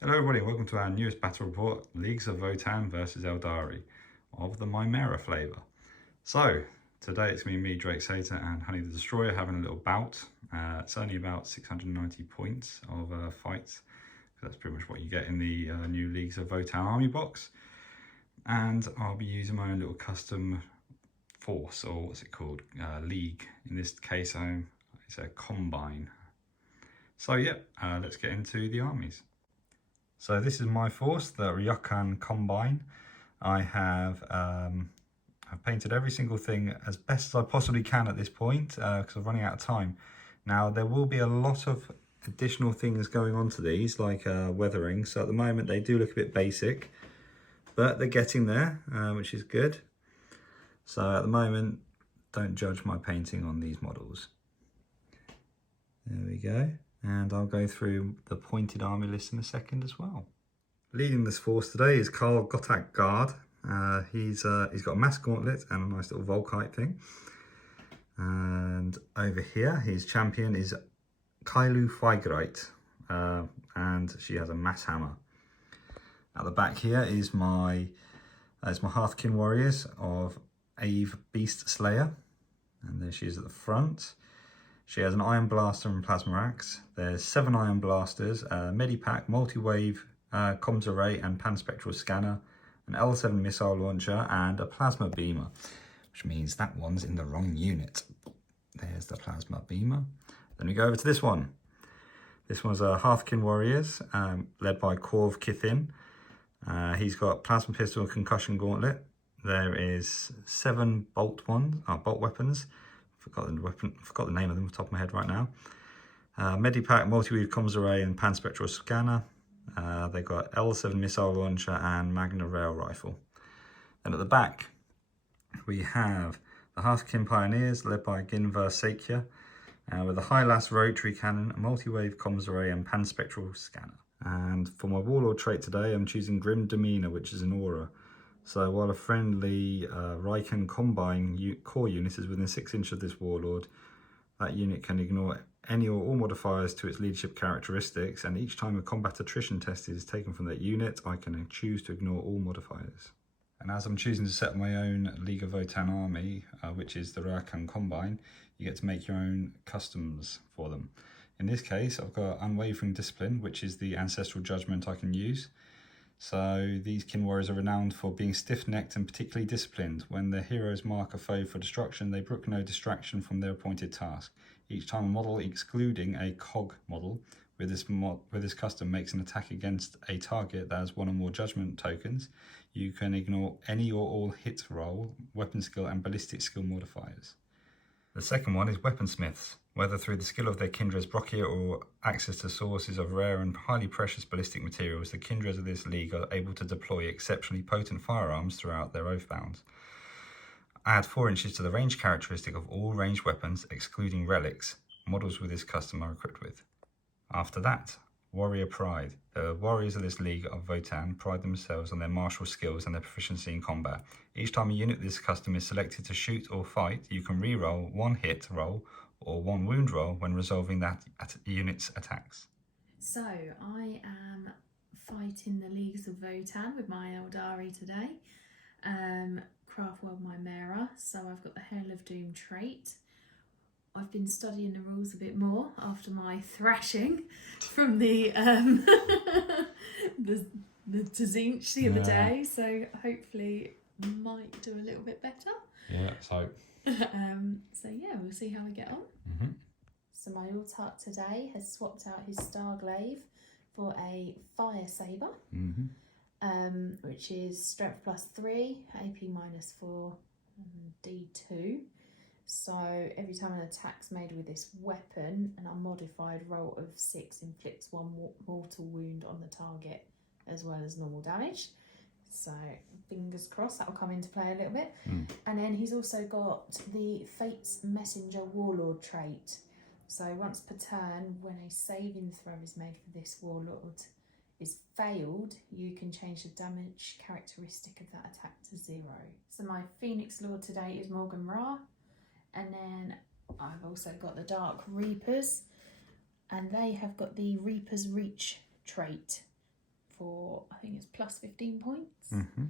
Hello everybody, welcome to our newest battle report, Leagues of Votann versus Aeldari of the Mymeara flavour. So, today it's me, Drake Seta and Honey the Destroyer having a little bout. It's only about 690 points of fights. That's pretty much what you get in the new Leagues of Votann army box. And I'll be using my own little custom force, or what's it called, league. In this case, it's a combine. So yeah, let's get into the armies. So this is my force, the Votann Combine. I have I've painted every single thing as best as I possibly can at this point because I'm running out of time. Now there will be a lot of additional things going on to these, like weathering. So at the moment they do look a bit basic, but they're getting there, which is good. So at the moment, don't judge my painting on these models. There we go. And I'll go through the pointed army list in a second as well. Leading this force today is Carl Gottak Guard. He's got a mass gauntlet and a nice little Volkite thing. And over here, his champion is Kailu Feigreit, and she has a mass hammer. At the back here is my Hearthkin Warriors of Ave Beast Slayer, and there she is at the front. She has an Iron Blaster and Plasma Axe. There's 7 Iron Blasters, a Medipack, Multi-Wave, Comms Array and Panspectral Scanner, an L7 Missile Launcher and a Plasma Beamer, which means that one's in the wrong unit. There's the Plasma Beamer. Then we go over to this one. This one's a Hearthkin Warriors, led by Corv Kithin. He's got Plasma Pistol and Concussion Gauntlet. There is 7 bolt weapons. Forgot the name of them off the top of my head right now. Medipack, Multi-Weave Comms Array and Panspectral Scanner. They've got L7 Missile Launcher and Magna Rail Rifle. Then at the back, we have the Hearthkin Pioneers, led by Ginver Sakya, with a Hylas Rotary Cannon, a Multi-Wave Comms Array and Panspectral Scanner. And for my Warlord trait today, I'm choosing Grim Demeanor, which is an aura. So while a friendly Ryken Combine core unit is within 6 inches of this Warlord, that unit can ignore any or all modifiers to its leadership characteristics, and each time a combat attrition test is taken from that unit, I can choose to ignore all modifiers. And as I'm choosing to set my own League of Votann army, which is the Ryken Combine, you get to make your own customs for them. In this case, I've got Unwavering Discipline, which is the ancestral judgment I can use. So these kin warriors are renowned for being stiff-necked and particularly disciplined. When their heroes mark a foe for destruction, they brook no distraction from their appointed task. Each time a model, excluding a cog model, with this custom makes an attack against a target that has 1 or more judgment tokens, you can ignore any or all hit roll, weapon skill and ballistic skill modifiers. The second one is Weaponsmiths. Whether through the skill of their kindred's Brockia or access to sources of rare and highly precious ballistic materials, the kindreds of this league are able to deploy exceptionally potent firearms throughout their oathbounds. Add 4 inches to the range characteristic of all ranged weapons, excluding relics, models with this custom are equipped with. After that, Warrior Pride. The warriors of this League of Votann pride themselves on their martial skills and their proficiency in combat. Each time a unit of this custom is selected to shoot or fight, you can re-roll 1 hit roll or 1 wound roll when resolving that unit's attacks. So I am fighting the Leagues of Votann with my Aeldari today. Craftworld Mymeara. So I've got the Hail of Doom trait. I've been studying the rules a bit more after my thrashing from the Tzinch the other day, so hopefully might do a little bit better. Yeah, so. So yeah, we'll see how we get on. So my Ultart today has swapped out his Starglaive for a Fire Saber, which is Strength +3, AP -4, and D2. So every time an attack's made with this weapon, an unmodified roll of 6 inflicts 1 mortal wound on the target, as well as normal damage. So fingers crossed that will come into play a little bit. And then he's also got the Fate's Messenger Warlord trait. So once per turn, when a saving throw is made for this Warlord is failed, you can change the damage characteristic of that attack to 0. So my Phoenix Lord today is Morgan Ra. And then I've also got the Dark Reapers, and they have got the Reaper's Reach trait. for, I think it's plus 15 points. Mm-hmm.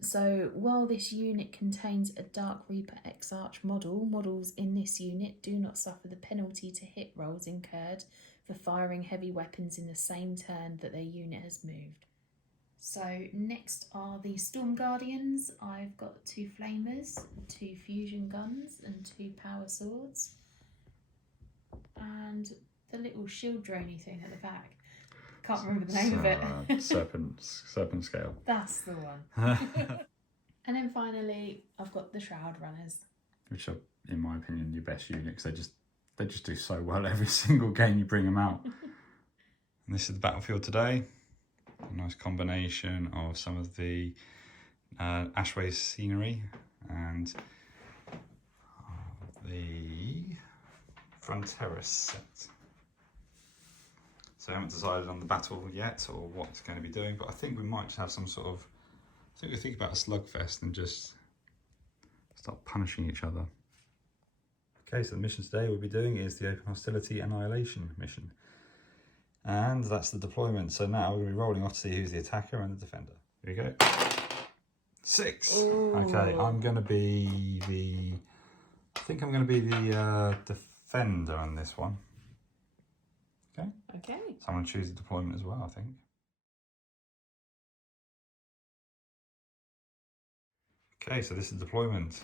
So while this unit contains a Dark Reaper X-Arch model, models in this unit do not suffer the penalty to hit rolls incurred for firing heavy weapons in the same turn that their unit has moved. So next are the Storm Guardians. I've got 2 Flamers, 2 Fusion Guns and 2 Power Swords. And the little shield droney thing at the back. Can't remember the name of it. Serpent Scale. That's the one. And then finally, I've got the Shroud Runners. Which are, in my opinion, your best unit, because they just do so well every single game you bring them out. And this is the battlefield today. A nice combination of some of the Ashway scenery and the Fronteras set. So I haven't decided on the battle yet or what it's going to be doing, but I think we might have some sort of, I think we think about a slugfest and just start punishing each other. Okay, so the mission today we'll be doing is the Open Hostility Annihilation mission. And that's the deployment. So now we're going to be rolling off to see who's the attacker and the defender. Here we go. 6. Ooh. Okay, I'm going to be the, I think I'm going to be the defender on this one. Okay. Okay. So I'm going to choose the deployment as well, I think. Okay, so this is deployment.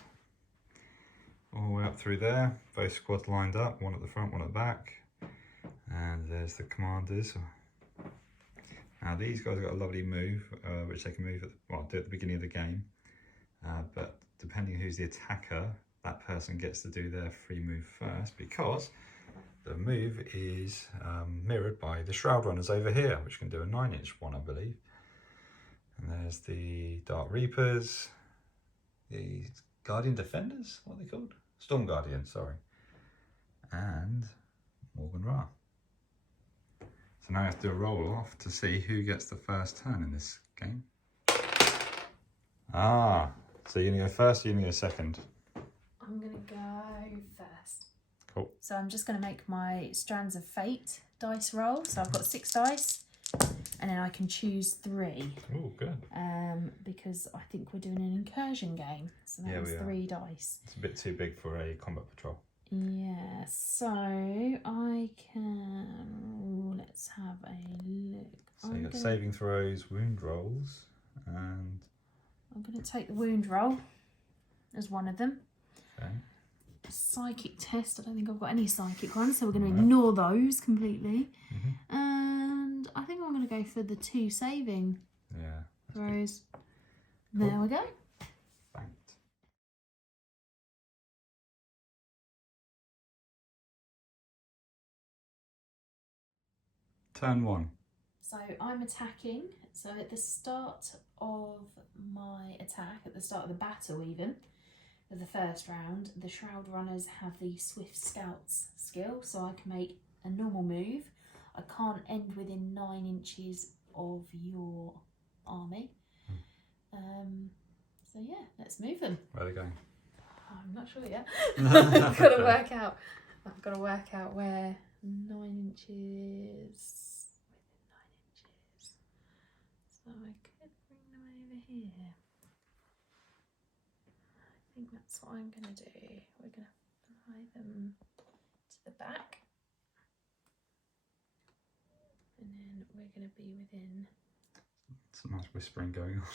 All the way up through there. Both squads lined up, one at the front, one at the back. And there's the commanders. Now these guys have got a lovely move, which they can move do at the beginning of the game. But depending who's the attacker, that person gets to do their free move first, because the move is mirrored by the Shroud Runners over here, which can do a 9-inch one, I believe. And there's the Dark Reapers, the Guardian Defenders, what are they called? Storm Guardians, sorry. And Morgan Ra. So now I have to do a roll off to see who gets the first turn in this game. Ah, so you're going to go first or you're going to go second? I'm going to go first. Cool. So I'm just going to make my Strands of Fate dice roll. So I've got 6 dice and then I can choose 3. Oh, good. Because I think we're doing an incursion game. So that's 3 dice. It's a bit too big for a combat patrol. Yeah, so I can, let's have a look. So you've got saving throws, wound rolls, and... I'm going to take the wound roll as one of them. Okay. Psychic test, I don't think I've got any psychic ones, so we're going to ignore those completely. And I think I'm going to go for the 2 saving throws. Cool. There we go. Banked. Turn 1. So I'm attacking. So at the start of my attack, at the start of the battle even, of the first round, the Shroud Runners have the Swift Scouts skill, so I can make a normal move. I can't end within 9 inches of your army. So yeah, let's move them. Where are they going? I'm not sure yet. I've got to work out. I've got to work out where 9 inches. So I could bring them over here. I think that's what I'm going to do. We're going to fly them to the back. And then we're going to be within... Some nice whispering going on.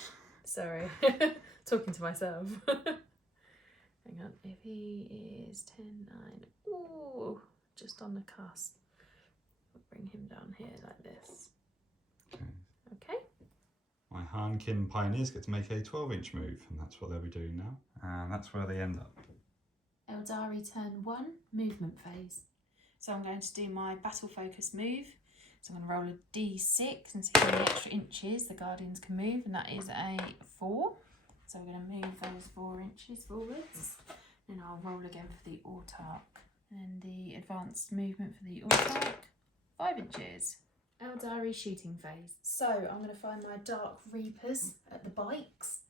Sorry, talking to myself. Hang on, if he is 10, 9, ooh, just on the cusp. We'll bring him down here like this. Okay. My Harnkin Pioneers get to make a 12-inch move, and that's what they'll be doing now. And that's where they end up. Aeldari turn 1, movement phase. So I'm going to do my battle focus move. So I'm going to roll a d6 and see how many extra inches the Guardians can move, and that is a 4. So we're going to move those 4 inches forwards. Then I'll roll again for the Autarch. And the advanced movement for the Autarch, 5 inches. Aeldari shooting phase. So I'm going to find my Dark Reapers at the bikes,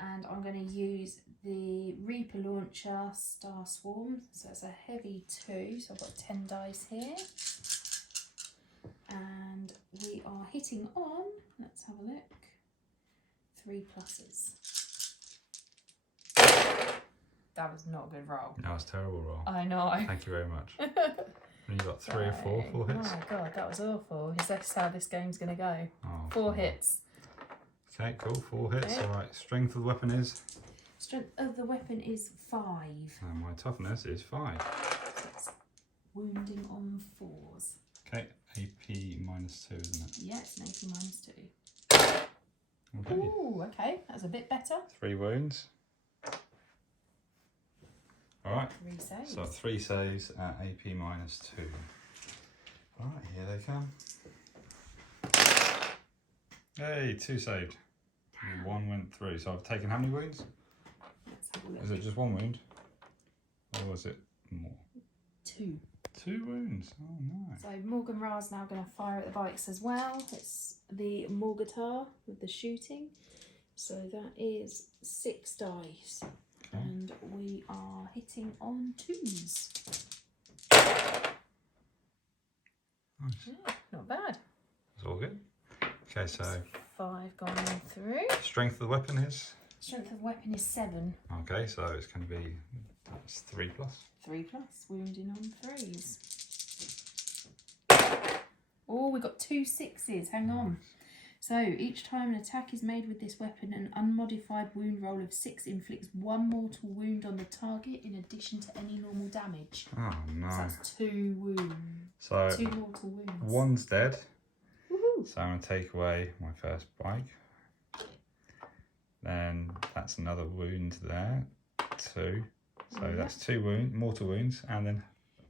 and I'm going to use the Reaper launcher Star Swarm. So it's a heavy 2, so I've got 10 dice here, and we are hitting on let's have a look. 3 pluses. That was not a good roll. That was a terrible roll. I know. Thank you very much. And you got 3 or 4 hits? Oh my god, that was awful. Is this how this game's going to go? Oh, 4 hits. Okay, cool. 4 hits. Okay. Alright, strength of the weapon is? Strength of the weapon is 5. And my toughness is 5. So it's wounding on 4s. Okay, AP -2, isn't it? Yeah, it's an AP -2. Okay. Ooh, okay, that's a bit better. 3 wounds. Alright, 3 saves. so 3 saves at AP -2. Alright, here they come. Hey, 2 saved. And 1 went through. So I've taken how many wounds? Let's have a look. Is it just 1 wound? Or was it more? 2. 2 wounds. Oh no. So Morgan Ra's now going to fire at the bikes as well. It's the Morgatar with the shooting. So that is 6 dice. Okay. And we are hitting on 2s. Nice. Yeah, not bad. It's all good. Okay, so 5 gone through. strength of the weapon is? Strength of weapon is 7. Okay, so it's going to be, that's 3 plus. 3 plus, wounding on 3s. Oh, we got 2 6s. Hang on. So each time an attack is made with this weapon, an unmodified wound roll of 6 inflicts 1 mortal wound on the target in addition to any normal damage. Oh no. So that's 2 wounds. So 2 mortal wounds. 1's dead. Woohoo! So I'm going to take away my first bike. Then that's another wound there. 2. So that's 2 mortal wounds, and then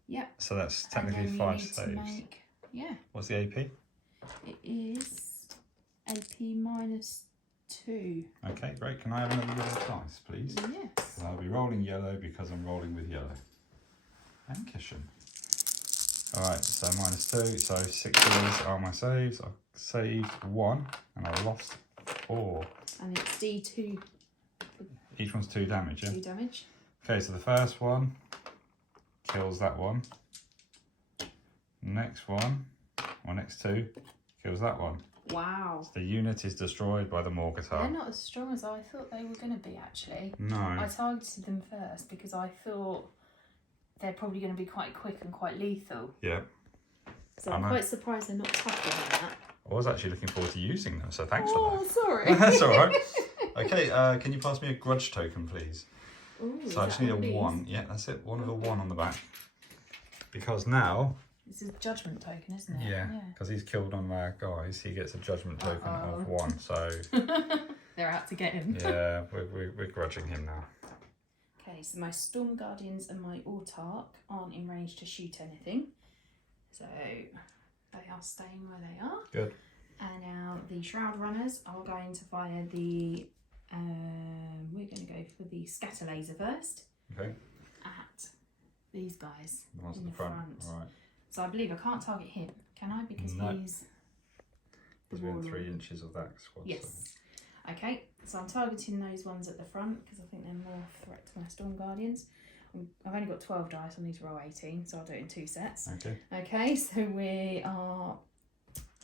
Yep. so that's And technically then we 5 need to saves. make, yeah, What's the AP? it is AP -2. Okay, great. Can I have another yellow dice, please? Yes. I'll be rolling yellow because I'm rolling with yellow. Dankeschön. Alright, so -2, so 6s are my saves. I've saved 1 and I lost 4. And it's D2. Each one's 2 damage, yeah? 2 damage. Okay, so the first one kills that one. Next one, or next 2, kills that one. Wow. So the unit is destroyed by the They're Morgatar. not as strong as I thought they were going to be, actually. No. I targeted them first because I thought they're probably going to be quite quick and quite lethal. Yeah. So I'm quite surprised they're not tougher than that. I was actually looking forward to using them, so thanks for Oh, that. sorry. That's alright. Okay, can you pass me a grudge token, please? Ooh, So I just need a 1. Yeah, that's it. One of a 1 on the back. Because now, This is a judgment token, isn't it? yeah, because he's killed one of our guys, he gets a judgment token Uh-oh. of 1. So They're out to get him. yeah, we're grudging him now. Okay, so my Storm Guardians and my Autarch aren't in range to shoot anything. So they are staying where they are. Good. And now the Shroud Runners are going to fire the... we're going to go for the Scatter Laser first. Okay. At these guys The ones in at the the front. front. Alright. So I believe I can't target him, can I? Because No. he's the Within Warlord. 3 inches of that squad. Yes. Okay, so I'm targeting those ones at the front because I think they're more threat to my Storm Guardians. I've only got 12 dice, I need to roll 18, so I'll do it in 2 sets. Okay. Okay, so we are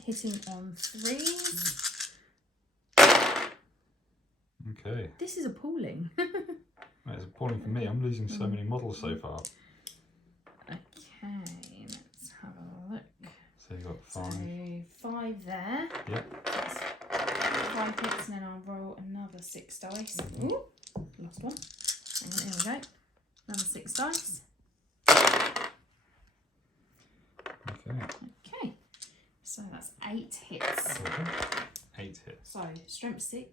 hitting on 3s. Okay. This is appalling. It's appalling for me. I'm losing so many models so far. Okay, let's have a look. So you've got 5. So 5 there. Yep. That's 5 hits, and then I'll roll another 6 dice. Ooh, lost one. Hang on, here we go. Another 6 dice. Okay. Okay, so that's 8 hits. Okay. 8 hits. So strength 6,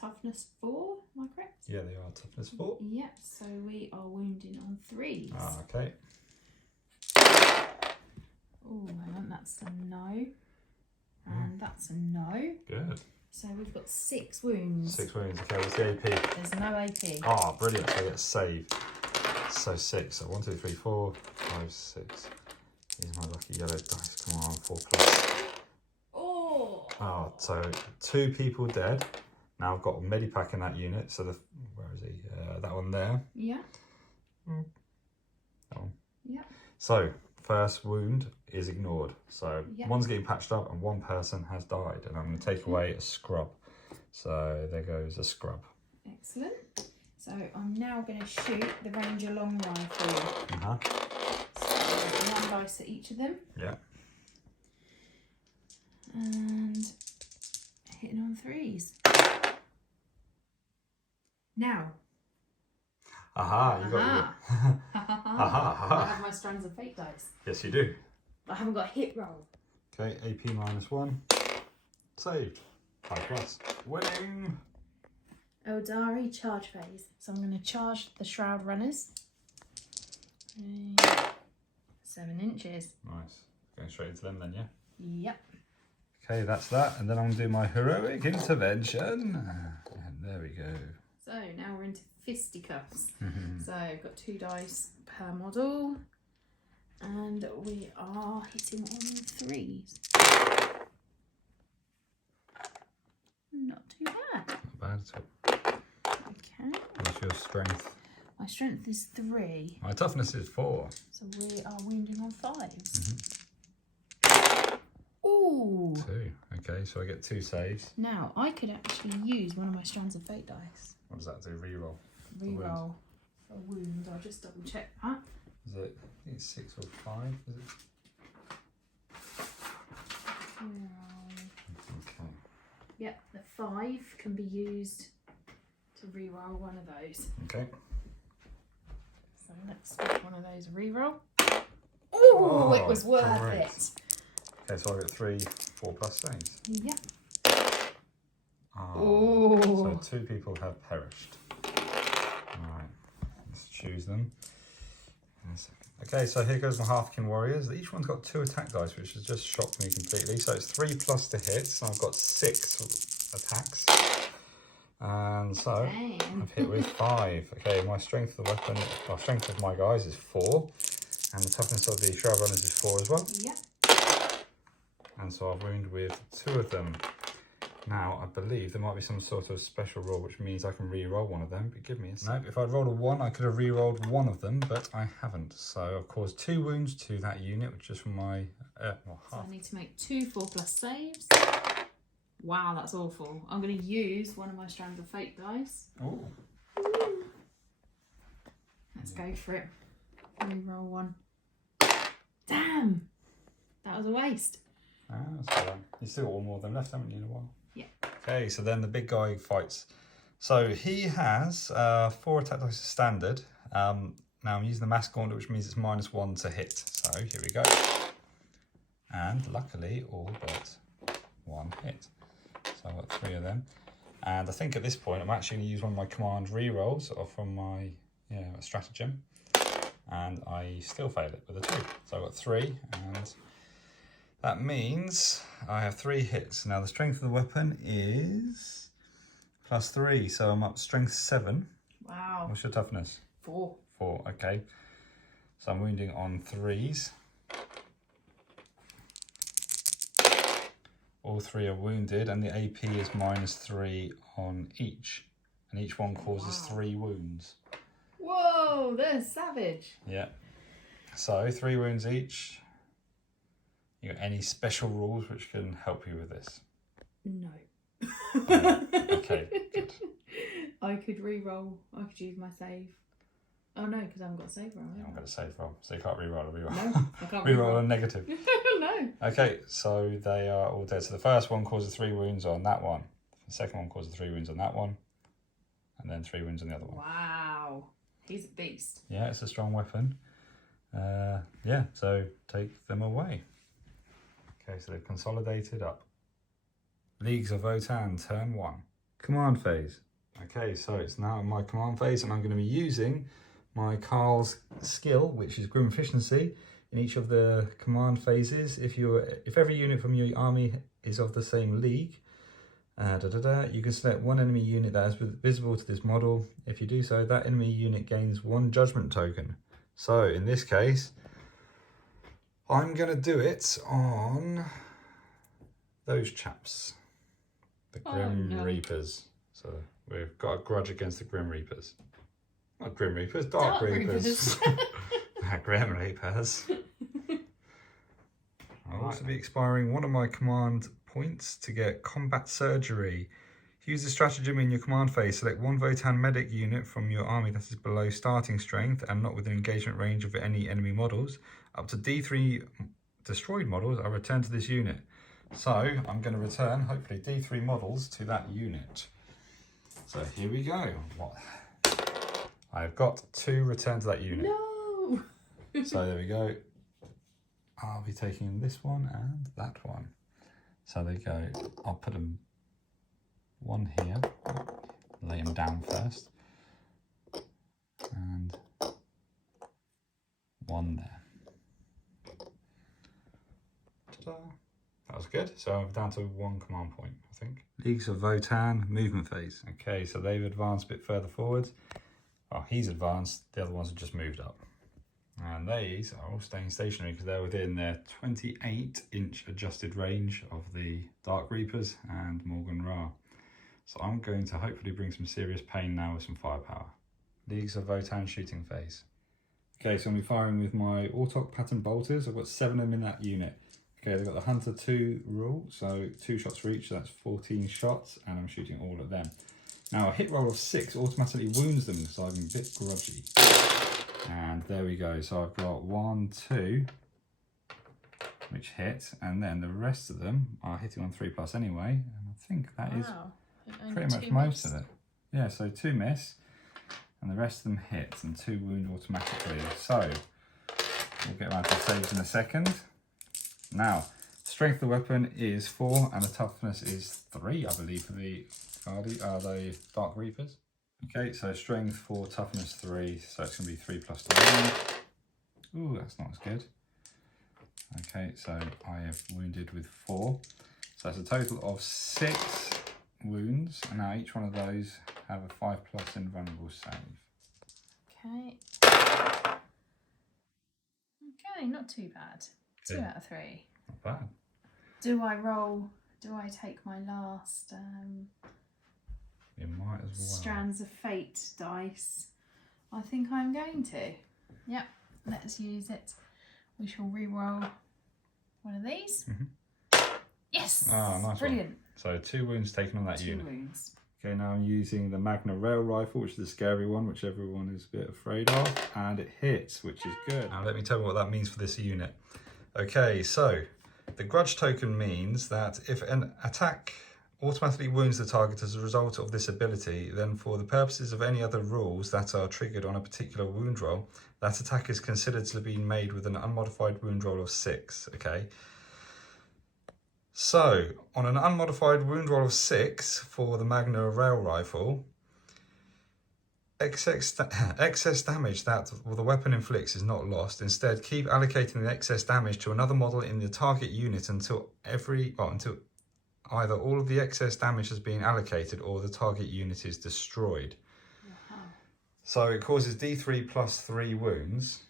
toughness 4. Am I correct? Yeah, they are toughness 4. Yep. So we are wounding on 3s. Ah, okay. Oh, hang on, that's a no, and that's a no. Good. So we've got 6 wounds. 6 wounds. Okay, what's the AP? There's no AP. Ah, brilliant. So let's save. So 6. So 1, 2, 3, 4, 5, 6. Here's my lucky yellow dice. Come on, 4 plus. Oh. Oh, so 2 people dead. Now I've got a medipack in that unit. So where is he? That one there. Yeah. That one. Yeah. So first wound is ignored. So one's getting patched up and one person has died. And I'm going to take away a scrub. So there goes a scrub. Excellent. So I'm now going to shoot the Ranger long rifle. So 1 dice at each of them. Yeah. And hitting on 3s. Now. Aha, you got it. I have my Strands of Fate dice. Yes, you do. I haven't got a hit roll. Okay, AP -1. Saved. 5+. Winning. Aeldari charge phase. So I'm going to charge the Shroud Runners. 7 inches. Nice. Going straight into them then, yeah? Yep. Okay, that's that. And then I'm going to do my heroic intervention. And there we go. So now we're into fisticuffs. So I've got 2 dice per model. And we are hitting on 3s. Not too bad. Not bad at all. Okay. What's your strength? My strength is 3. My toughness is 4. So we are wounding on 5s. Ooh. 2. Okay, so I get 2 saves. Now I could actually use one of my Strands of Fate dice. What does that do? Reroll. Reroll for wounds. I'll just double check that. Is it? I think it's 6 or 5. Is it? Reroll. Okay. Yep, the 5 can be used to reroll one of those. Okay. So let's get one of those a reroll. Ooh, Oh, it was worth correct. it. Okay, so I get 3 4+ saves. Yep. Oh, Ooh. so 2 people have perished. Alright, let's choose them. Okay, so here goes my Halfkin Warriors. Each one's got 2 attack dice, which has just shocked me completely. So it's 3+ to hit, so I've got 6 attacks. And so Damn. I've hit with 5. Okay, my strength of the weapon, well, strength of my guys is 4. And the toughness of the Shroud Runners is 4 as well. Yep. And so I've wounded with 2 of them. Now, I believe there might be some sort of special rule, which means I can re-roll one of them, but give me a second. Nope, if I'd rolled a 1, I could have re-rolled one of them, but I haven't. So I've caused 2 wounds to that unit, which is from my So half. I need to make 2 4+ saves. Wow, that's awful. I'm going to use one of my Strands of Fate dice. Oh. Let's go for it. Reroll 1. Damn! That was a waste. Ah, that's all right. You've still got 1 more of them left, haven't you, in a while? Yeah. Okay, so then the big guy fights. So he has 4 attack dice standard. Now I'm using the mass gauntlet, which means it's -1 to hit. So here we go. And luckily, all but 1 hit. So I've got 3 of them. And I think at this point, I'm actually going to use one of my command re-rolls from my stratagem. And I still fail it with a 2. So I've got 3, and that means I have 3 hits. Now the strength of the weapon is +3, so I'm up strength 7. Wow. What's your toughness? 4. 4, okay. So I'm wounding on 3s. All 3 are wounded, and the AP is -3 on each. And each one causes 3 wounds. Whoa, they're savage. Yeah. So 3 wounds each. You got any special rules which can help you with this? No. Okay, good. I could re-roll. I could use my save. Oh no, because I haven't got a save roll. Yeah, I'm going to save roll, so you can't re-roll a re-roll. No, I can't re-roll re-roll. a negative. No. Okay, so they are all dead. So the first one causes 3 wounds on that one. The second one causes 3 wounds on that one. And then 3 wounds on the other one. Wow. He's a beast. Yeah, it's a strong weapon. Yeah, so take them away. Okay, so they've consolidated up. Leagues of Votann, turn 1. Command phase. Okay, so it's now my command phase, and I'm going to be using my Carl's skill, which is Grim Efficiency, in each of the command phases. If every unit from your army is of the same league, you can select one enemy unit that is visible to this model. If you do so, that enemy unit gains 1 judgment token. So in this case, I'm going to do it on those chaps, the Grim Reapers. So we've got a grudge against the Grim Reapers. Not Grim Reapers, Dark Reapers. Grim Reapers. I'll also be expiring one of my command points to get combat surgery. Use the stratagem in your command phase. Select one Votann medic unit from your army that is below starting strength and not within engagement range of any enemy models. Up to D3 destroyed models are returned to this unit. So I'm going to return, hopefully, D3 models to that unit. So here we go. What? I've got 2 returned to that unit. No! So there we go. I'll be taking this one and that one. So there you go. I'll put them one here, lay them down first, and one there. Ta-da. That was good. So I'm down to 1 command point, I think. Leagues of Votann, movement phase. Okay, so they've advanced a bit further forward. Oh, he's advanced, the other ones have just moved up. And these are all staying stationary because they're within their 28-inch adjusted range of the Dark Reapers and Morgan Ra. So I'm going to hopefully bring some serious pain now with some firepower. Leagues of Votann shooting phase. Okay, so I'm going to be firing with my Autok pattern bolters. I've got 7 of them in that unit. Okay, they've got the Hunter 2 rule, so 2 shots for each, so that's 14 shots, and I'm shooting all of them. Now a hit roll of 6 automatically wounds them, so I'm a bit grudgy. And there we go, so I've got 1, 2, which hit, and then the rest of them are hitting on 3+ anyway, and I think that is pretty much most of it. Yeah, so 2 miss, and the rest of them hit, and 2 wound automatically. So, we'll get around to the saves in a second. Now, strength of the weapon is 4, and the toughness is 3, I believe, for the Dark Reapers. Okay, so strength 4, toughness 3, so it's going to be 3+ to wound. Ooh, that's not as good. Okay, so I have wounded with 4. So that's a total of 6 wounds, and now each one of those have a 5+ invulnerable save. Okay. Okay, not too bad. 2 out of 3. Not bad. Do I take my last You might as well. Strands of Fate dice? I think I'm going to. Yep, let's use it. We shall re-roll one of these. Yes! Ah, nice. Brilliant. One. So 2 wounds taken on that 2 unit. wounds. Okay, now I'm using the Magna Rail Rifle, which is the scary one, which everyone is a bit afraid of, and it hits, which is good. Now let me tell you what that means for this unit. Okay, so the grudge token means that if an attack automatically wounds the target as a result of this ability, then for the purposes of any other rules that are triggered on a particular wound roll, that attack is considered to have been made with an unmodified wound roll of 6, okay? So, on an unmodified wound roll of 6 for the Magna Rail Rifle, excess damage that the weapon inflicts is not lost. Instead, keep allocating the excess damage to another model in the target unit until either all of the excess damage has been allocated or the target unit is destroyed. So it causes D3 plus 3 wounds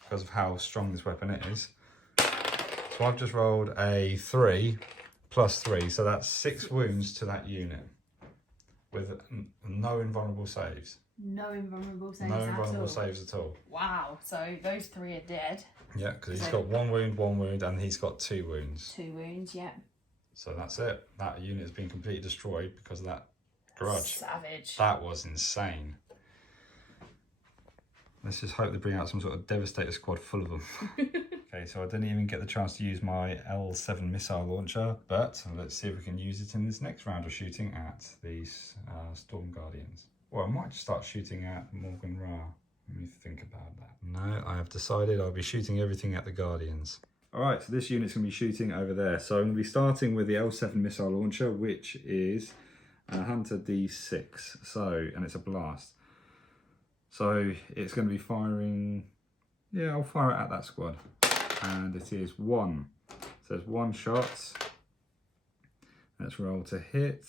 because of how strong this weapon is. So I've just rolled a 3 plus 3, so that's 6 wounds to that unit with no invulnerable saves. No invulnerable saves. No invulnerable saves at all. Wow, so those 3 are dead. Yeah, because he's got 1 wound, and he's got 2 wounds. 2 wounds, yeah. So that's it. That unit has been completely destroyed because of that grudge. Savage. That was insane. Let's just hope they bring out some sort of Devastator squad full of them. Okay, so I didn't even get the chance to use my L7 missile launcher, but let's see if we can use it in this next round of shooting at these Storm Guardians. Well, I might just start shooting at Morgan Ra. Let me think about that. No, I have decided I'll be shooting everything at the Guardians. Alright, so this unit's going to be shooting over there. So I'm going to be starting with the L7 missile launcher, which is a Hunter D6. So, and it's a blast. So it's going to be firing, yeah, I'll fire it at that squad. And it is 1. So it's 1 shot. Let's roll to hit.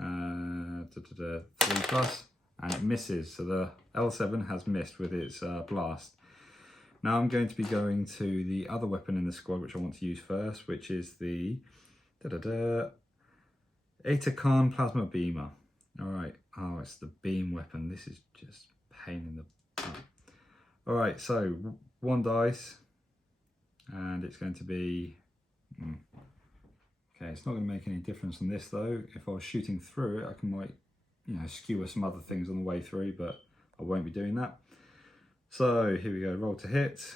3+, and it misses. So the L7 has missed with its blast. Now I'm going to be going to the other weapon in the squad, which I want to use first, which is the Atakan Plasma Beamer. Alright, oh, it's the beam weapon. This is just pain in the butt. Alright, so 1 dice, and it's going to be Okay, it's not going to make any difference on this though. If I was shooting through it, I might, you know, skewer some other things on the way through, but I won't be doing that. So here we go, roll to hit,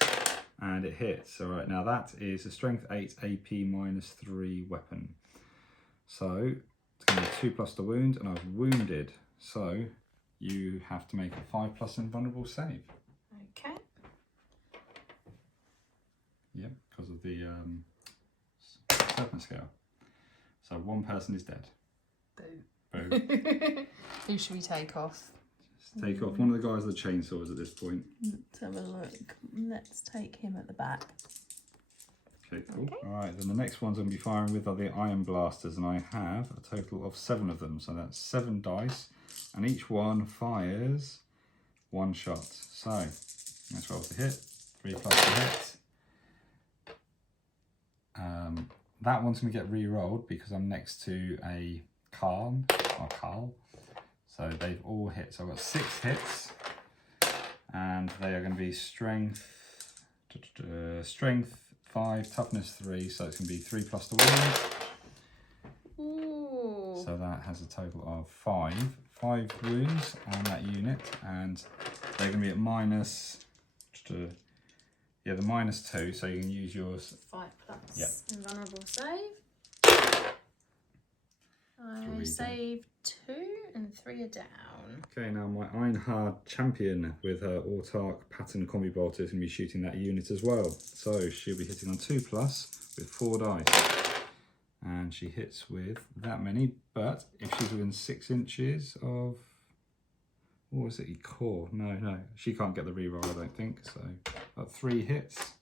and it hits. All right, now that is a strength 8 AP -3 weapon. So it's going to be 2+ to wound, and I've wounded. So you have to make a 5+ invulnerable save. Okay. Yep, because of the serpent scale. So one person is dead. Boo. Boo. Who should we take off? Just take off one of the guys with the chainsaws at this point. Let's have a look. Let's take him at the back. Okay, cool. Okay. All right, then the next ones I'm going to be firing with are the iron blasters, and I have a total of 7 of them. So that's 7 dice, and each one fires 1 shot. So let's roll to hit. 3+ to hit. That one's going to get re-rolled because I'm next to a Carl. So they've all hit. So I've got 6 hits, and they are going to be strength 5, toughness 3. So it's going to be 3+ to wound. Ooh. So that has a total of 5 wounds on that unit, and they're going to be at minus. Yeah, the -2, so you can use yours. 5+. Yep. Invulnerable save. I 3 saved 2 and 3 are down. Okay, now my Ironhard champion with her Autark pattern combi bolter is going to be shooting that unit as well. So she'll be hitting on 2+ with 4 dice. And she hits with that many, but if she's within 6 inches of... What was it? Core? No. She can't get the reroll, I don't think. So, got 3 hits.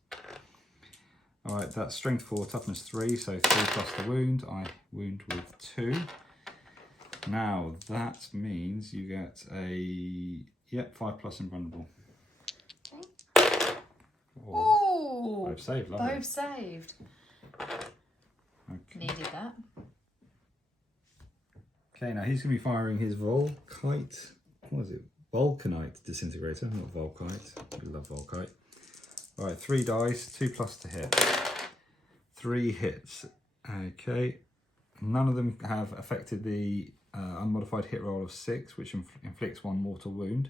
All right, that's strength 4, toughness 3, so 3+ to wound. I wound with 2. Now, that means you get a, 5+ invulnerable. Okay. Oh, both saved, lovely. Both saved. Okay. Needed that. Okay, now he's going to be firing his Volkite. What is it? Vulcanite disintegrator, not Volkite. We love Volkite. All right, 3 dice, 2+ to hit. 3 hits. Okay, none of them have affected the unmodified hit roll of 6, which inflicts 1 mortal wound.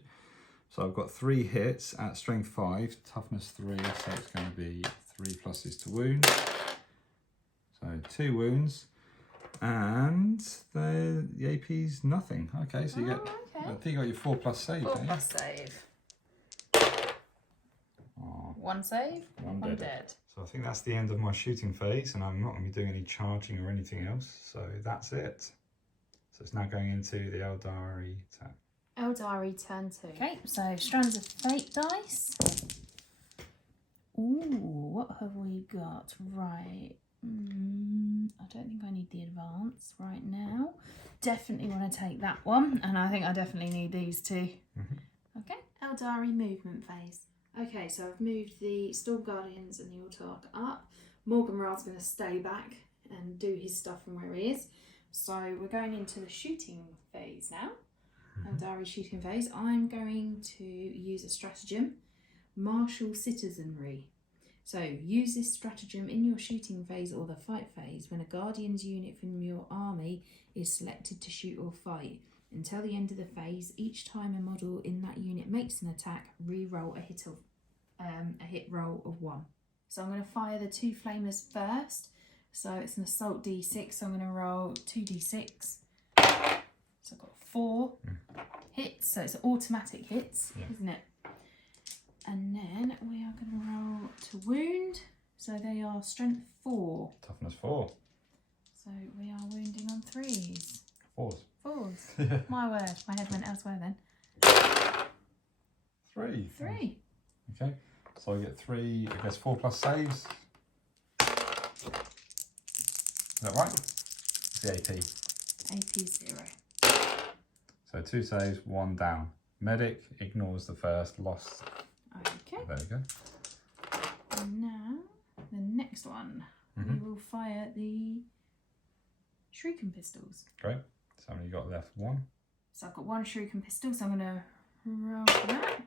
So I've got 3 hits at strength 5, toughness 3, so it's going to be 3+ to wound. So 2 wounds. And the AP's nothing. Okay, so you get. Okay. I think you got your 4+ save. 4+ save. Oh, 1 save. 1 dead. So I think that's the end of my shooting phase, and I'm not going to be doing any charging or anything else. So that's it. So it's now going into the Aeldari turn. Aeldari turn 2. Okay, so strands of fate dice. Ooh, what have we got? Right. I don't think I need the advance right now. Definitely want to take that one, and I think I definitely need these 2. Okay, Aeldari movement phase. Okay, so I've moved the Storm Guardians and the Autark up. Morganrad's going to stay back and do his stuff from where he is. So we're going into the shooting phase now. Aeldari shooting phase. I'm going to use a stratagem, martial citizenry. So use this stratagem in your shooting phase or the fight phase when a Guardian's unit from your army is selected to shoot or fight. Until the end of the phase, each time a model in that unit makes an attack, re-roll a hit roll of 1. So I'm going to fire the 2 flamers first. So it's an assault d6, so I'm going to roll 2d6. So I've got 4 hits, so it's automatic hits, isn't it? And then we are going to roll to wound. So they are strength 4. Toughness 4. So we are wounding on 3s. 4s. 4s. My word, my head went elsewhere then. 3. 3. Okay, so I get 3, I guess 4+ saves. Is that right? It's the AP. AP is 0. So 2 saves, 1 down. Medic ignores the first, lost. Okay. There we go. And now the next one, we will fire the Shuriken pistols. Great. So how many you got left? 1. So I've got 1 Shuriken pistol, so I'm going to roll for that.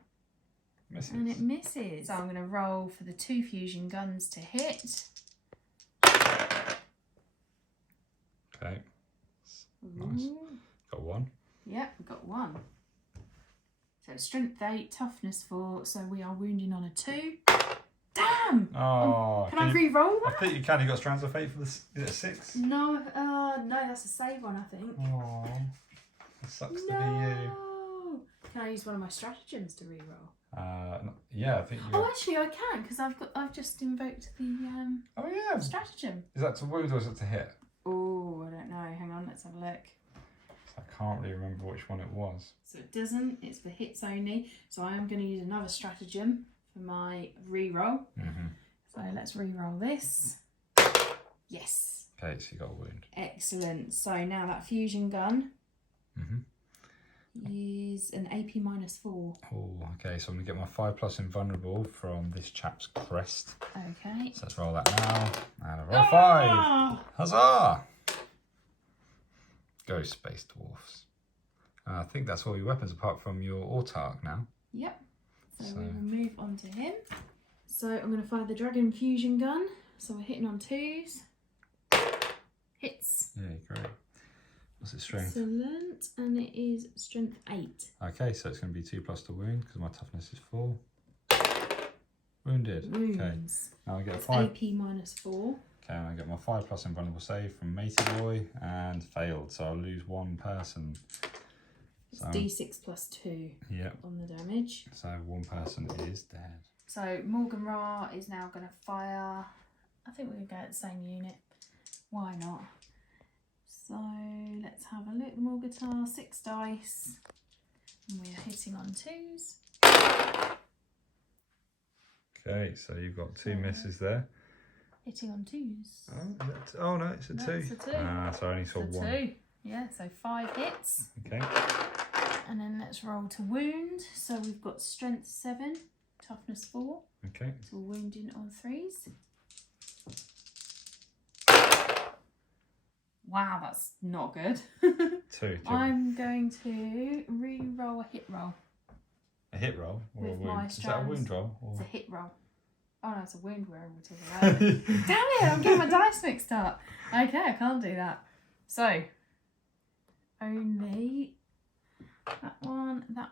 Misses. And it misses. So I'm going to roll for the 2 fusion guns to hit. Nice. Got 1. Yep, we've got 1. So strength 8, toughness 4. So we are wounding on a 2. Damn! Oh, can I re-roll I that? think you can. You got strands of fate for this. Is it a 6? No, no, that's a save one, I think. Oh, it sucks to be you. Can I use one of my stratagems to re-roll? Yeah, I think you. Oh, actually, I can because I've just invoked the Oh yeah. stratagem. Is that to wound or is it to hit? Oh, I don't know. Hang on, let's have a look. I can't really remember which one it was. So it doesn't. It's for hits only. So I am going to use another stratagem for my re-roll. So let's re-roll this. Yes. Okay, so you got a wound. Excellent. So now that fusion gun is an AP -4. Oh, okay. So I'm gonna get my 5+ invulnerable from this chap's crest. Okay. So let's roll that now. And a roll 5. Huzzah! Go Space Dwarfs. I think that's all your weapons apart from your autarch now. Yep. So we will move on to him. So I'm going to fire the dragon fusion gun. So we're hitting on 2s. Hits. Yeah, great. What's its strength? Excellent. And it is strength 8. Okay, so it's going to be 2+ to wound because my toughness is 4. Wounded. Wounds. Okay. Now I get a It's 5. AP -4. Okay, and I get my 5+ invulnerable save from Matey Boy and failed, so I'll lose 1 person. It's So, D6 +2 on the damage. So 1 person is dead. So Morgan Ra is now going to fire. I think we're going to go at the same unit. Why not? So let's have a look. Morgatar, 6 dice. And we are hitting on 2s. Okay, so you've got 2 misses there. Hitting on 2s. Oh no, it's a 2. It's a 2. Ah, so I only saw 1. 2. Yeah, so 5 hits. Okay. And then let's roll to wound. So we've got strength 7, toughness 4. Okay. So we're wounding on 3s. Wow, that's not good. 2. I'm going to re-roll a hit roll. A hit roll or With a wound? my Is that a wound roll? Or... It's a hit roll. Oh no, it's a wound roll. We're talking about. Damn it, I'm getting my dice mixed up. Okay, I can't do that. So, only that one, and that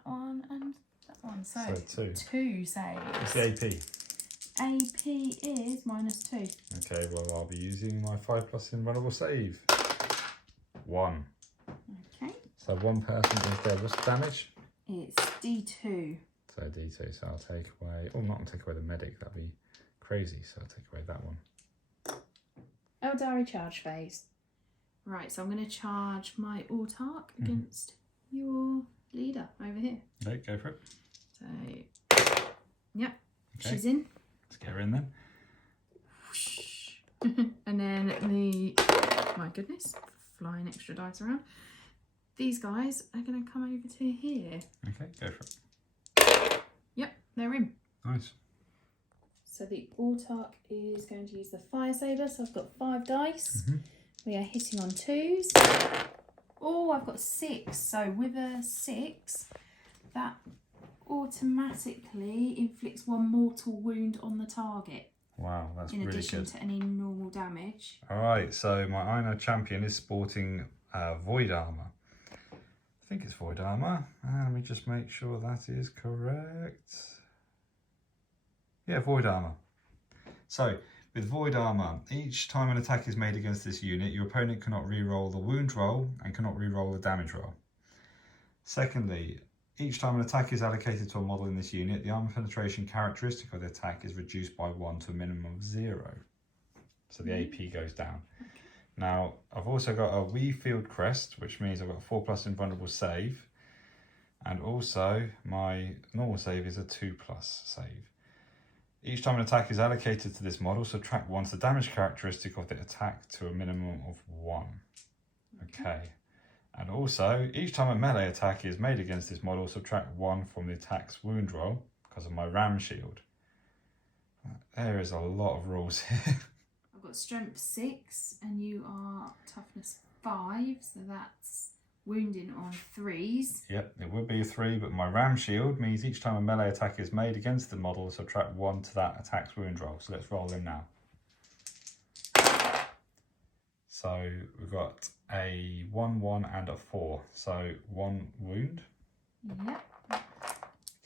one. So 2. 2 saves. What's the AP? AP is -2. Okay, well I'll be using my 5+ invulnerable save. 1. Okay. So 1 person is dead. What's the damage? It's D2. So D2, so I'll take away, oh, I'm not going to take away the medic, that'd be crazy, so I'll take away that one. Aeldari charge phase. Right, so I'm going to charge my autarch against your leader over here. Okay, go for it. So, yep, Okay. she's in. Let's get her in then. And then my goodness, flying extra dice around. These guys are going to come over to here. Okay, go for it. Yep, they're in. Nice. So the autarch is going to use the fire saber. So I've got 5 dice. We are hitting on 2s. Oh, I've got 6. So with a 6, that automatically inflicts 1 mortal wound on the target. Wow, that's in really good. addition to any normal damage. Alright, so my Aina champion is sporting void armour. I think it's void armour. Let me just make sure that is correct. Yeah, void armour. So, with void armour, each time an attack is made against this unit, your opponent cannot re-roll the wound roll and cannot re-roll the damage roll. Secondly, each time an attack is allocated to a model in this unit, the armor penetration characteristic of the attack is reduced by 1 to a minimum of 0. So the AP goes down. Now, I've also got a Wee Field Crest, which means I've got a 4+ invulnerable save. And also, my normal save is a 2+ save. Each time an attack is allocated to this model, subtract 1 to the damage characteristic of the attack to a minimum of 1. Okay. And also, each time a melee attack is made against this model, subtract 1 from the attack's wound roll because of my ram shield. There is a lot of rules here. I've got strength 6 and you are toughness 5, so that's wounding on 3s. Yep, it would be a 3, but my ram shield means each time a melee attack is made against the model, subtract 1 to that attack's wound roll. So let's roll in now. So we've got a 1, 1 and a 4. So 1 wound. Yep.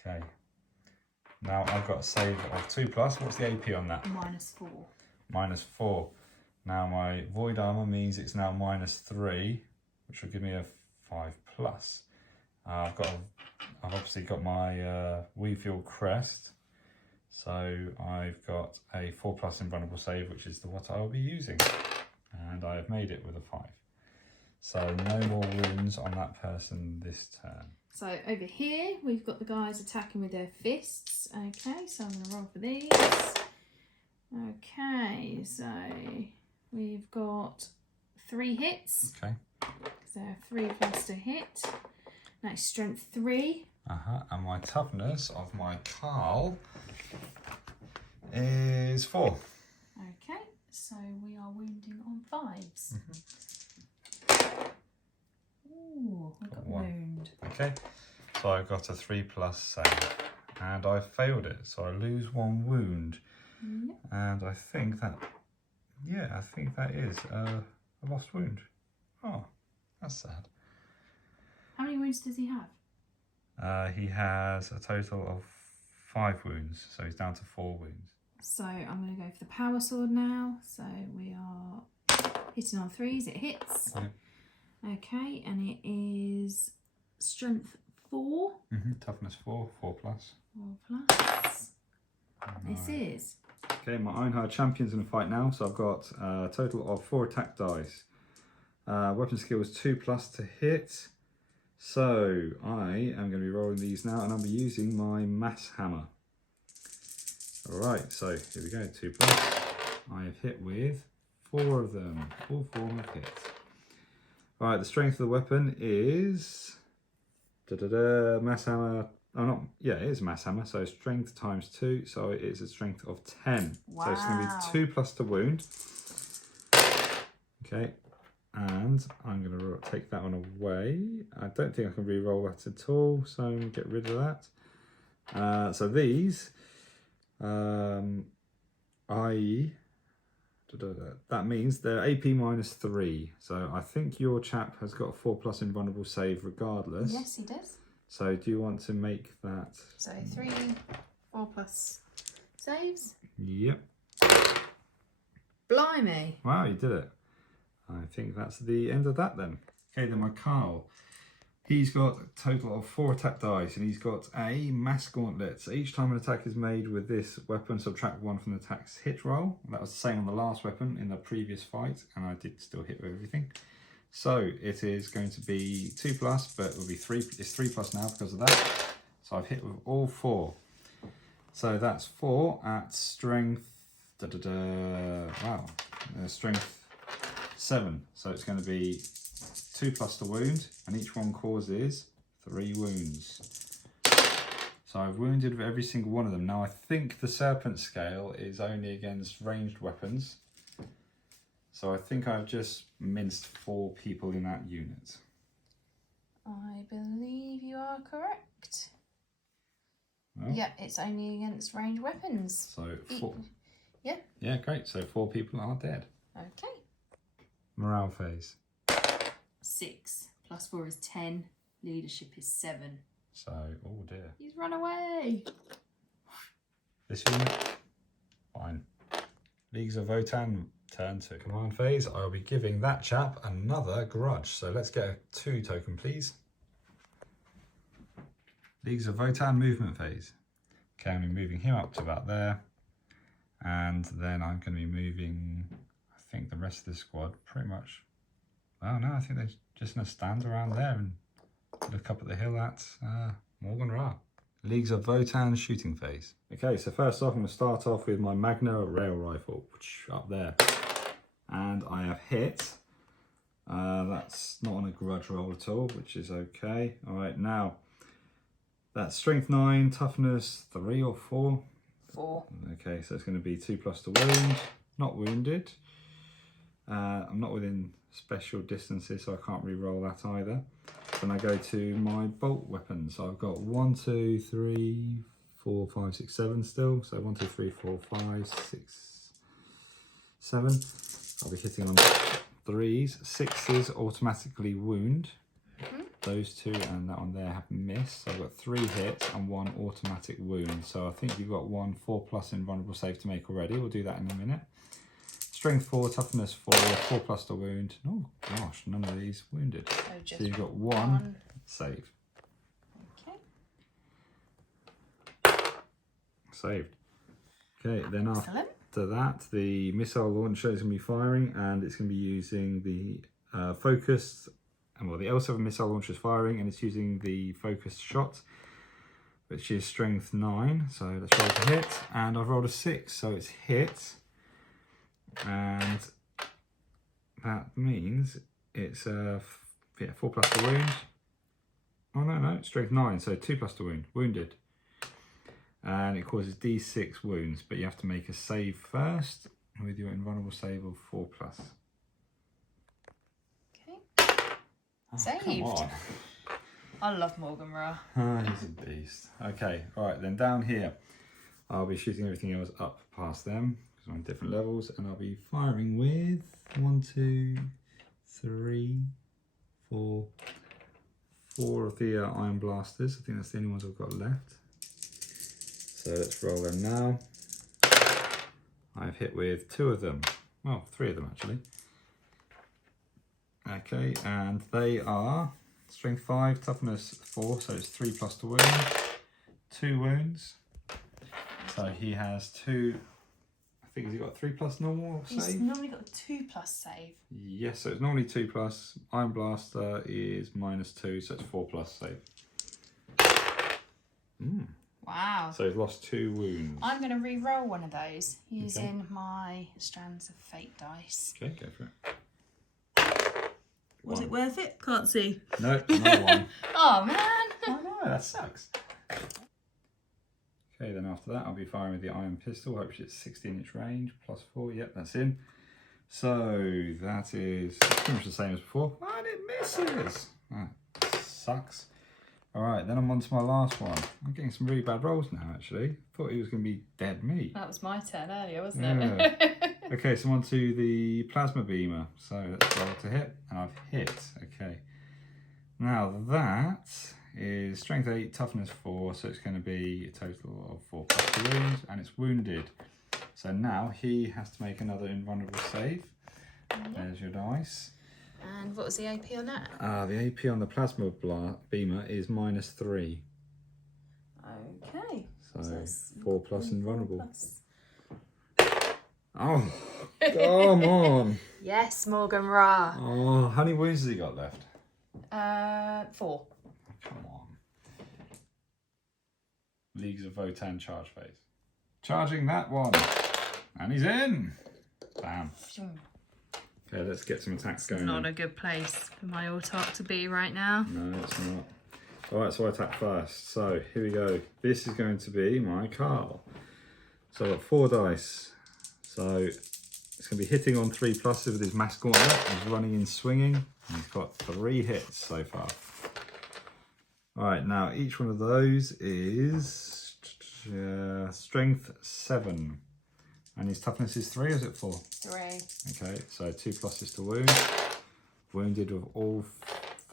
Okay. Now I've got a save of 2+. What's the AP on that? -4. -4. Now my void armor means it's now -3, which will give me a 5+. I've obviously got my Weavefield crest, so I've got a 4+ invulnerable save, which is what I'll be using, and I have made it with a 5. So no more wounds on that person this turn. So over here we've got the guys attacking with their fists. Okay, so I'm going to roll for these. Okay, so we've got 3 hits. Okay. So 3+ to hit. That's strength 3. And my toughness of my Carl is 4. Okay, so we are wounding on 5s. Ooh, I got 1. wound. Okay, so I got a 3+ save, and I failed it, so I lose 1 wound. Yep. And I think that, yeah, I think that is a lost wound. Oh, that's sad. How many wounds does he have? He has a total of 5 wounds, so he's down to 4 wounds. So I'm going to go for the power sword now. So we are hitting on 3s. It hits. Yep. Okay, and it is strength 4. Toughness 4, 4+. 4+. This is. Okay, my Ironhide champion's in the fight now, so I've got a total of 4 attack dice. Weapon skill is 2+ to hit. So I am going to be rolling these now, and I'll be using my mass hammer. Alright, so here we go, 2+. I have hit with 4 of them, all 4 have hit. Alright, the strength of the weapon is mass hammer. Oh, not, yeah, it is mass hammer, so strength times 2, so it is a strength of 10. Wow. So it's going to be 2+ to wound. Okay, and I'm going to take that one away. I don't think I can re-roll that at all, so I'm going to get rid of that. So these, that means they're AP -3. So I think your chap has got a 4+ invulnerable save regardless. Yes, he does. So do you want to make that? So 3, 4+ saves. Yep. Blimey. Wow, you did it. I think that's the end of that then. Okay, then my Carl. He's got a total of 4 attack dice, and he's got a mass gauntlet. So each time an attack is made with this weapon, subtract 1 from the attack's hit roll. That was the same on the last weapon in the previous fight, and I did still hit with everything. So it is going to be 2+, but it will be 3. It's 3+ now because of that. So I've hit with all 4. So that's 4 at strength. Wow, strength 7. So it's going to be 2+ to wound, and each one causes 3 wounds. So I've wounded with every single one of them. Now I think the serpent scale is only against ranged weapons. So I think I've just minced 4 people in that unit. I believe you are correct. Well, Yeah, it's only against ranged weapons. so 4. Yeah. Yeah, great. So 4 people are dead. Okay. Morale phase. 6 + 4 is 10. Leadership is 7. So, oh dear. He's run away. This unit, fine. Leagues of Votann, turn 2. Command phase, I'll be giving that chap another grudge. So let's get a 2 token, please. Leagues of Votann movement phase. Okay, I'm moving him up to about there. And then I'm going to be moving, I think, the rest of the squad pretty much. Oh no, I think they're just going to stand around there and look up at the hill at Morgan Ra. Leagues of Votann shooting phase. Okay, so first off, I'm going to start off with my Magna rail rifle, up there. And I have hit. That's not on a grudge roll at all, which is okay. All right, now, that's strength 9, toughness 3 or 4? 4. Okay, so it's going to be 2+ to wound. Not wounded. I'm not within special distances, so I can't re-roll that either. Then I go to my bolt weapons. So I've got 1, 2, 3, 4, 5, 6, 7 still. So 1, 2, 3, 4, 5, 6, 7. I'll be hitting on 3s. 6s automatically wound. Those two and that one there have missed. So I've got 3 hits and 1 automatic wound. So I think you've got 1 4+ invulnerable save to make already. We'll do that in a minute. Strength 4, toughness 4, 4+ to wound. Oh gosh, none of these wounded. So you've got 1 save. Okay. Saved. Okay, then Excellent. after that, the missile launcher is going to be firing, and it's going to be using the focused. Well, the L7 missile launcher is firing, and it's using the focused shot, which is strength 9. So let's roll to hit, and I've rolled a 6, so it's hit, and that means it's 4+ to wound. Oh no, strength 9, so 2+ to wound, wounded, and it causes D6 wounds, but you have to make a save first with your invulnerable save of 4+. Oh, Saved. come on. I love Mymeara. Oh, he's a beast. Okay, all right, then down here, I'll be shooting everything else up past them because we're on different levels, and I'll be firing with 1, 2, 3, 4 of the iron blasters. I think that's the only ones I've got left. So let's roll them now. I've hit with 2 of them. Well, 3 of them actually. Okay, and they are strength 5, toughness 4, so it's 3+ to wound, 2 wounds. So he has 2. I think he's got 3+ normal save. He's normally got a 2+ save. Yes, so it's normally 2+. Iron blaster is -2, so it's 4+ save. Wow. So he's lost 2 wounds. I'm going to re-roll one of those using my Strands of Fate dice. Okay, go for it. Was it worth it? Can't see. No, another 1. Oh man. Oh no, that sucks. Okay, then after that I'll be firing with the iron pistol, which is 16-inch range, +4, yep, that's in. So that is pretty much the same as before. And it misses! That sucks. Alright, then I'm on to my last one. I'm getting some really bad rolls now actually. Thought he was going to be dead meat. That was my turn earlier, wasn't Yeah. it? Okay, so I'm on to the plasma beamer. So let's roll to hit, and I've hit. Okay. Now that is strength 8, toughness 4, so it's going to be a total of 4+ wounds, and it's wounded. So now he has to make another invulnerable save. There's your dice. And what was the AP on that? The AP on the plasma beamer is -3. Okay. So 4+ invulnerable. 4+. Oh, come on. Yes, Mymeara. Oh, how many wounds has he got left? 4. Come on. Leagues of Votann charge phase. Charging that one. And he's in. Bam. Okay, let's get some attacks going. Not a good place for my autarch to be right now. No, it's not. Alright, so I attack first. So here we go. This is going to be my Carl. So I've got 4 dice. So it's going to be hitting on 3+ with his mass gauntlet. He's running in swinging. And he's got 3 hits so far. Alright, now each one of those is strength 7. And his toughness is 3, or is it 4? 3. Okay, so 2+ is to wound. Wounded with all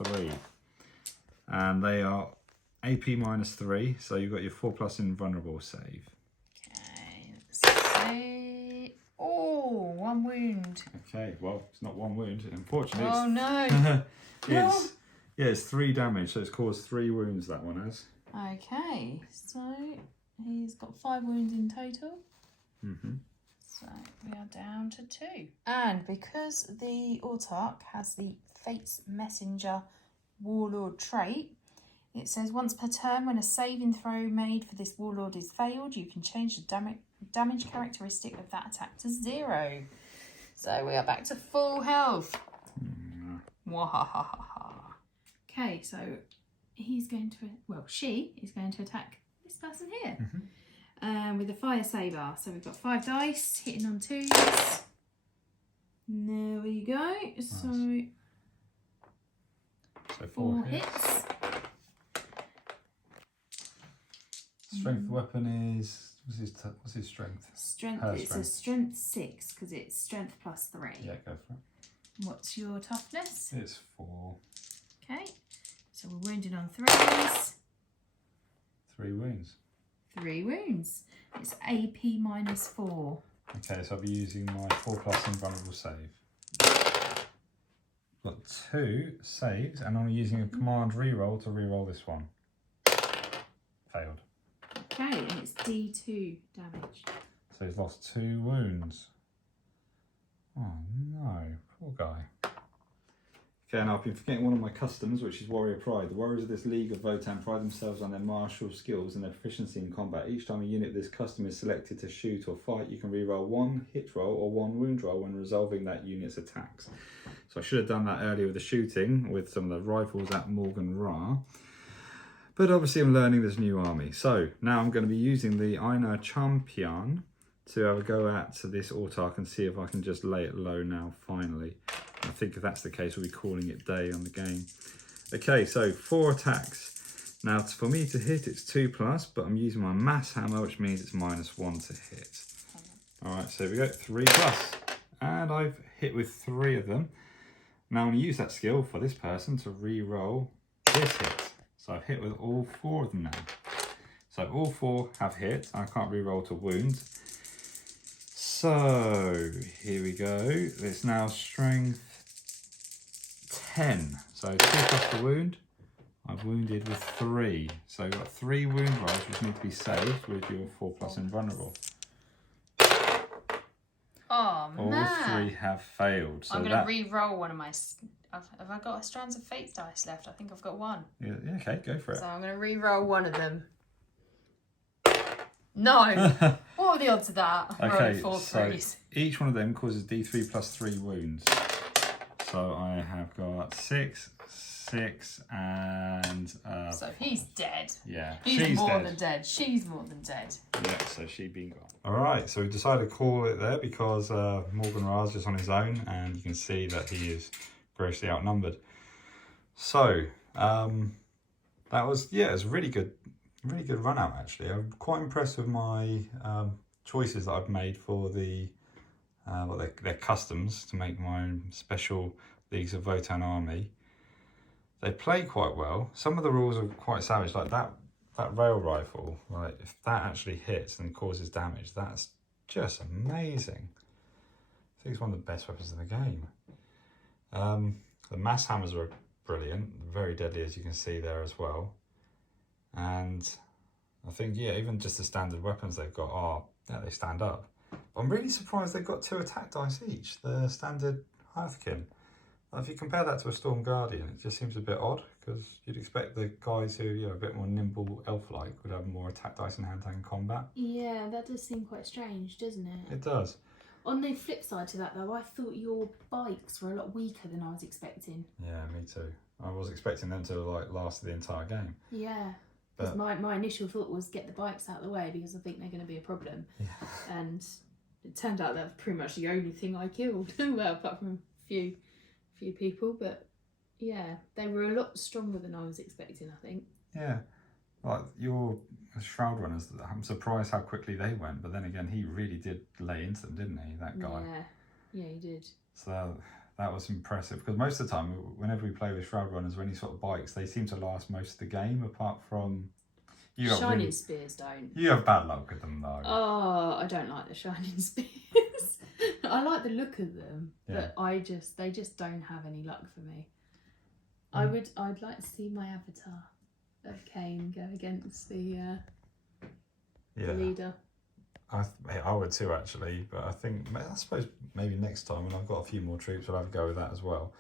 3. And they are AP -3, so you've got your 4+ invulnerable save. Okay, let's see. Oh, 1 wound. Okay, well, it's not 1 wound, unfortunately. Oh no. It's 3 damage, so it's caused 3 wounds, that one has. Okay, so he's got 5 wounds in total. So we are down to 2. And because the autarch has the Fate's Messenger Warlord trait, it says once per turn when a saving throw made for this Warlord is failed, you can change the damage characteristic of that attack to 0. So we are back to full health. Wahahaha. Okay, so he's going to, well, she is going to attack this person here. With a fire saber. So we've got 5 dice hitting on 2s. There we go. Nice. So 4 hits. Strength of the weapon is, what's his strength? Strength. Her It's strength. a strength 6 because it's strength +3. Yeah, go for it. What's your toughness? It's 4. Okay, so we're wounded on 3s. 3 wounds. 3 wounds. It's AP -4. Okay, so I'll be using my 4+ invulnerable save. Got 2 saves, and I'm using a command reroll to reroll this one. Failed. Okay, and it's D2 damage. So he's lost 2 wounds. Oh no, poor guy. Okay, now I've been forgetting one of my customs, which is Warrior Pride. The warriors of this League of Votann pride themselves on their martial skills and their proficiency in combat. Each time a unit of this custom is selected to shoot or fight, you can reroll 1 hit roll or 1 wound roll when resolving that unit's attacks. So I should have done that earlier with the shooting, with some of the rifles at Morgan Ra. But obviously I'm learning this new army. So now I'm going to be using the Einar Champion to have a go at this Autarch and see if I can just lay it low now, finally. I think if that's the case, we'll be calling it day on the game. Okay, so 4 attacks. Now, for me to hit, it's 2+, but I'm using my mass hammer, which means it's -1 to hit. All right, so here we go, 3+. And I've hit with 3 of them. Now I'm going to use that skill for this person to re-roll this hit. So I've hit with all 4 of them now. So all 4 have hit. I can't re-roll to wound. So here we go. It's now strength 10. So 2+ the wound. I've wounded with 3. So you've got 3 wound rolls which need to be saved with your 4+ invulnerable. Oh All man! 3 have failed. So I'm going to re-roll one of my... Have I got a Strands of Fate dice left? I think I've got 1. Yeah, okay, go for it. So I'm going to re-roll one of them. No! What are the odds of that? Okay, 4 so 3s. each one of them causes D3 + 3 wounds. So I have got 6, 6, and... so he's dead. Yeah, He's more than dead. She's more than dead. Yeah, so she's been gone. Alright, so we decided to call it there because Morgan Ra's just on his own, and you can see that he is grossly outnumbered. So, that was, yeah, it was really good run out actually. I'm quite impressed with my choices that I've made for the their customs to make my own special Leagues of Votann army. They play quite well. Some of the rules are quite savage, like that rail rifle. Like if that actually hits and causes damage, that's just amazing. I think it's one of the best weapons in the game. The mass hammers are brilliant, very deadly as you can see there as well. And I think, yeah, even just the standard weapons they've got are, yeah, they stand up. But I'm really surprised they've got 2 attack dice each, the standard Hearthkin. If you compare that to a Storm Guardian, it just seems a bit odd, because you'd expect the guys who, you know, a bit more nimble elf-like would have more attack dice in hand-to-hand combat. Yeah, that does seem quite strange, doesn't it? It does. On the flip side to that though, I thought your bikes were a lot weaker than I was expecting. Yeah, me too. I was expecting them to like last the entire game. Yeah. Because my initial thought was get the bikes out of the way because I think they're going to be a problem. Yeah. And it turned out that's pretty much the only thing I killed. Well, apart from a few people, but yeah, they were a lot stronger than I was expecting, I think. Yeah. Like your Shroud Runners, I'm surprised how quickly they went, but then again, he really did lay into them, didn't he, that guy? Yeah, he did. So that was impressive, because most of the time, whenever we play with Shroud Runners or any sort of bikes, they seem to last most of the game, apart from... Shining Spears don't. You have bad luck with them, though. Oh, I don't like the Shining Spears. I like the look of them, but they just don't have any luck for me. I'd like to see my avatar of Kane go against the leader. I would too, actually, but I suppose maybe next time when I've got a few more troops, I'll have a go with that as well.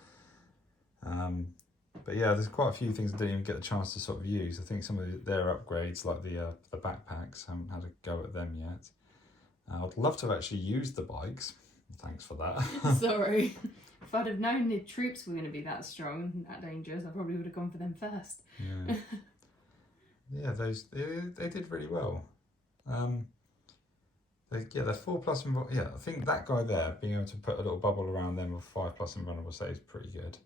But yeah, there's quite a few things I didn't even get the chance to sort of use. I think some of their upgrades, like the backpacks, I haven't had a go at them yet. I'd love to have actually used the bikes. Thanks for that. Sorry. If I'd have known the troops were going to be that strong and that dangerous, I probably would have gone for them first. Yeah. Yeah, they did really well. They're 4+. Yeah, I think that guy there, being able to put a little bubble around them with 5+ invulnerable save is pretty good.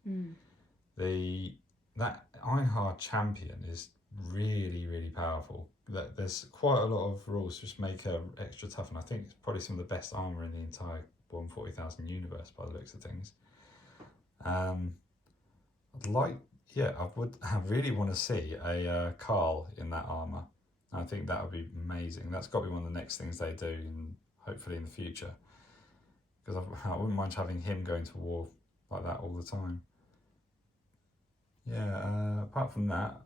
That Einhard Champion is really, really powerful. There's quite a lot of rules to just make her extra tough, and I think it's probably some of the best armour in the entire 140,000 universe by the looks of things. I'd like, yeah, I really want to see a Carl in that armour. I think that would be amazing. That's got to be one of the next things they do, and hopefully in the future. Because I wouldn't mind having him going to war like that all the time. Yeah, apart from that,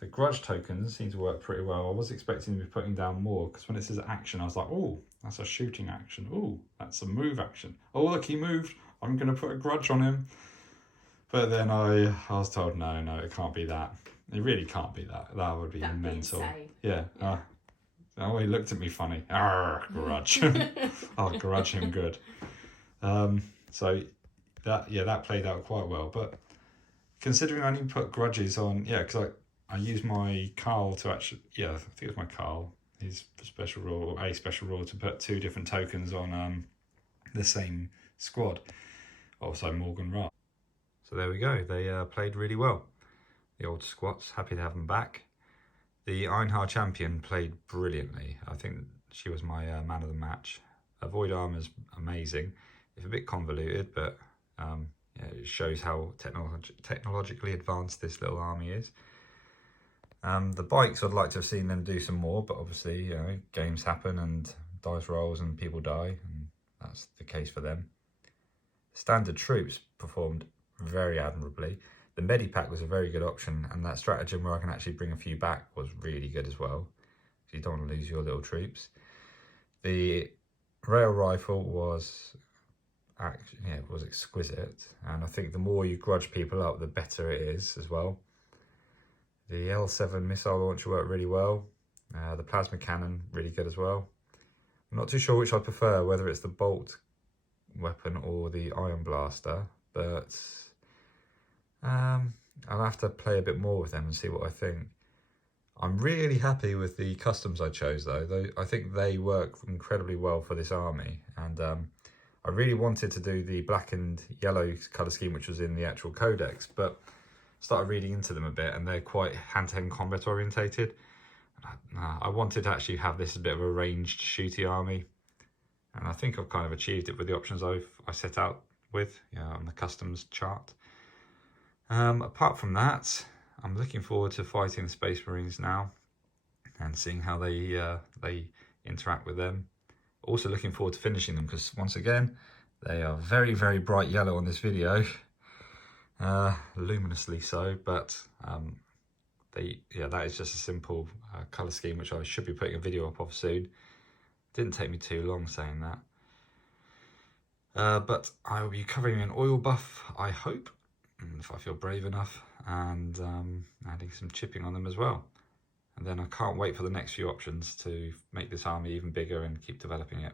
the grudge tokens seem to work pretty well. I was expecting to be putting down more, because when it says action, I was like, oh, that's a shooting action. Oh, that's a move action. Oh, look, he moved. I'm going to put a grudge on him. But then I was told, no, it can't be that. It really can't be that. That would be mental. Yeah. Oh, he looked at me funny. Grudge. I'll grudge him good. So that played out quite well. But considering I only put grudges on, because I used my Carl to actually, I think it was my Carl, his special rule, a special rule to put 2 different tokens on the same squad. Also Morgan Ra. So there we go. They played really well. The old squats, happy to have them back. The Einhard champion played brilliantly. I think she was my man of the match. Void Armor's amazing. It's a bit convoluted, but it shows how technologically advanced this little army is. The bikes, I'd like to have seen them do some more, but obviously, games happen and dice rolls and people die, and that's the case for them. Standard troops performed very admirably. The Medipack was a very good option, and that stratagem where I can actually bring a few back was really good as well. You don't want to lose your little troops. The rail rifle was exquisite, and I think the more you grudge people up, the better it is as well. The L7 missile launcher worked really well. The plasma cannon, really good as well. I'm not too sure which I prefer, whether it's the bolt weapon or the iron blaster, but I'll have to play a bit more with them and see what I think. I'm really happy with the customs I chose though. I think they work incredibly well for this army, and I really wanted to do the black and yellow colour scheme which was in the actual codex, but started reading into them a bit and they're quite hand-to-hand combat orientated. I wanted to actually have this a bit of a ranged shooty army, and I think I've kind of achieved it with the options I set out with on the customs chart. Apart from that, I'm looking forward to fighting the Space Marines now and seeing how they interact with them. Also looking forward to finishing them, because once again, they are very, very bright yellow on this video. Luminously so, but that is just a simple colour scheme which I should be putting a video up of soon. Didn't take me too long saying that. But I will be covering an oil buff, I hope, if I feel brave enough, and adding some chipping on them as well. And then I can't wait for the next few options to make this army even bigger and keep developing it.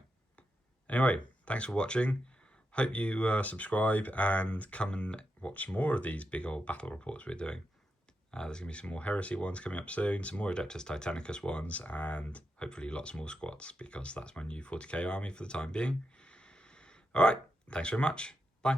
Anyway, thanks for watching. Hope you subscribe and come and watch more of these big old battle reports we're doing. There's going to be some more Heresy ones coming up soon, some more Adeptus Titanicus ones, and hopefully lots more squads, because that's my new 40k army for the time being. Alright, thanks very much. Bye.